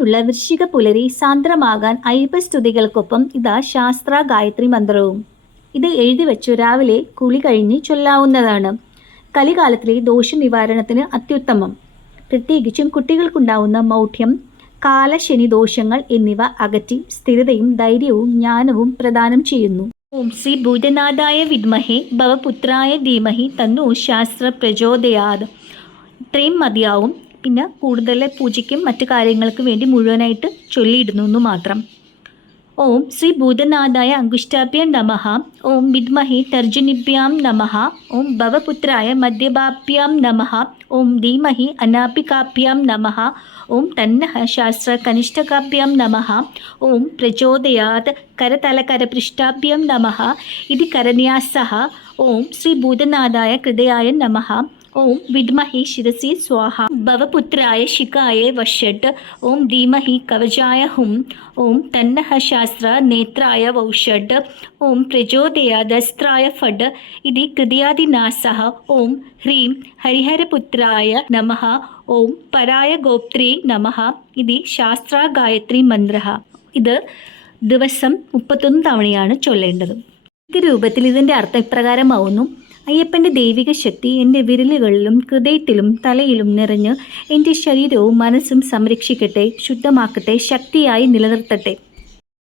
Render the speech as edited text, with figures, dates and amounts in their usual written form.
ഇനിയുള്ള വൃശ്ചിക പുലരി സാന്ദ്രമാകാൻ അയ്യപ്പസ്തുതികൾക്കൊപ്പം ഇതാ ശാസ്ത്ര ഗായത്രി മന്ത്രവും. ഇത് എഴുതി വെച്ചു രാവിലെ കുളി കഴിഞ്ഞ് ചൊല്ലാവുന്നതാണ്. കലികാലത്തിലെ ദോഷനിവാരണത്തിന് അത്യുത്തമം. പ്രത്യേകിച്ചും കുട്ടികൾക്കുണ്ടാവുന്ന മൗഢ്യം, കാലശനി ദോഷങ്ങൾ എന്നിവ അകറ്റി സ്ഥിരതയും ധൈര്യവും ജ്ഞാനവും പ്രദാനം ചെയ്യുന്നു. ഓം ശ്രീ ഭൂതനാഥായ വിദ്മഹേ ഭവപുത്രായ ധീമഹി തന്നോ ശാസ്ത്ര പ്രചോദയാത്. ഇത്രയും മതിയാവും. പിന്നെ കൂടുതൽ പൂജയ്ക്കും മറ്റു കാര്യങ്ങൾക്ക് വേണ്ടി മുഴുവനായിട്ട് ചൊല്ലിയിടുന്നു എന്ന് മാത്രം. ഓം ശ്രീ ഭൂതനാഥായ അങ്കുഷ്ടാഭ്യാം നമഃ. ഓം വിദ്മഹേ തർജനിഭ്യാം നമഃ. ഓം ഭവപുത്രായ മധ്യഭാഭ്യാം നമഃ. ഓം ധീമഹി അനാപികാഭ്യാം നമഃ. ഓം തന്നഃ ശാസ്ത്ര കനിഷ്ഠകാഭ്യാം നമഃ. ഓം പ്രചോദയാത് കരതലകരപൃഷ്ഠാഭ്യാം നമഃ. ഇതി കരന്യാസഃ. ഓം ശ്രീ ഭൂതനാഥായ ഹൃദയായ നമഃ. ഓം വിദ്മഹി ശിരസി സ്വാഹ. ഭവപുത്രായ ശിഖായ വഷട്ട്. ഓം ധീമഹി കവചായ ഹും. ഓം തന്നഃ ശാസ്ത്ര നേത്രായ വൗഷട്ട്. ഓം പ്രചോദയാദസ്ത്രായ ഫട്. ഇതി കൃതയാദിനാസഃ. ഓം ഹ്രീം ഹരിഹരപുത്രായ നമഃ. ഓം പരായ ഗോപ്ത്രേ നമഃ. ഇതി ശാസ്ത്ര ഗായത്രി മന്ത്രഃ. ഇത് ദിവസം 31 തവണയാണ് ചൊല്ലേണ്ടത്. ഈ രൂപത്തിൽ ഇതിൻ്റെ അർത്ഥം ഇപ്രകാരമാവുന്നു. അയ്യപ്പൻ്റെ ദൈവിക ശക്തി എൻ്റെ വിരലുകളിലും ഹൃദയത്തിലും തലയിലും നിറഞ്ഞ് എൻ്റെ ശരീരവും മനസ്സും സംരക്ഷിക്കട്ടെ, ശുദ്ധമാക്കട്ടെ, ശക്തിയായി നിലനിർത്തട്ടെ.